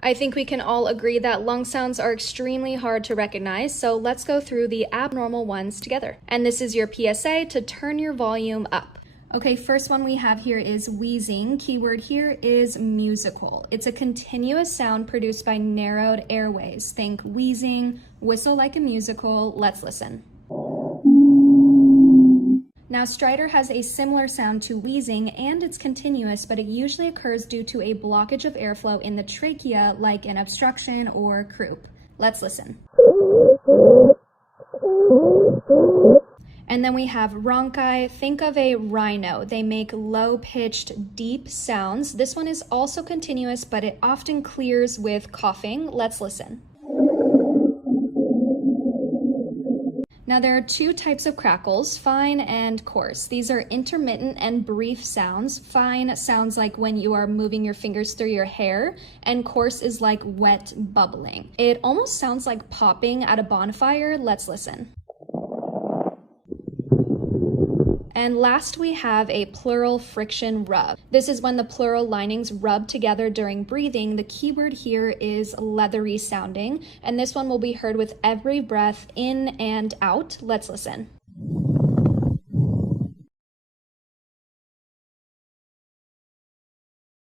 I think we can all agree that lung sounds are extremely hard to recognize, so let's go through the abnormal ones together. And this is your PSA to turn your volume up. Okay, first one we have here is wheezing. Keyword here is musical. It's a continuous sound produced by narrowed airways. Think wheezing, whistle like a musical. Let's listen. Now, stridor has a similar sound to wheezing, and it's continuous, but it usually occurs due to a blockage of airflow in the trachea, like an obstruction or croup. Let's listen. And then we have rhonchi. Think of a rhino. They make low-pitched, deep sounds. This one is also continuous, but it often clears with coughing. Let's listen. Now, there are two types of crackles, fine and coarse. These are intermittent and brief sounds. Fine sounds like when you are moving your fingers through your hair, and coarse is like wet bubbling. It almost sounds like popping at a bonfire. Let's listen. And last, we have a pleural friction rub. This is when the pleural linings rub together during breathing. The keyword here is leathery sounding, and this one will be heard with every breath in and out. Let's listen.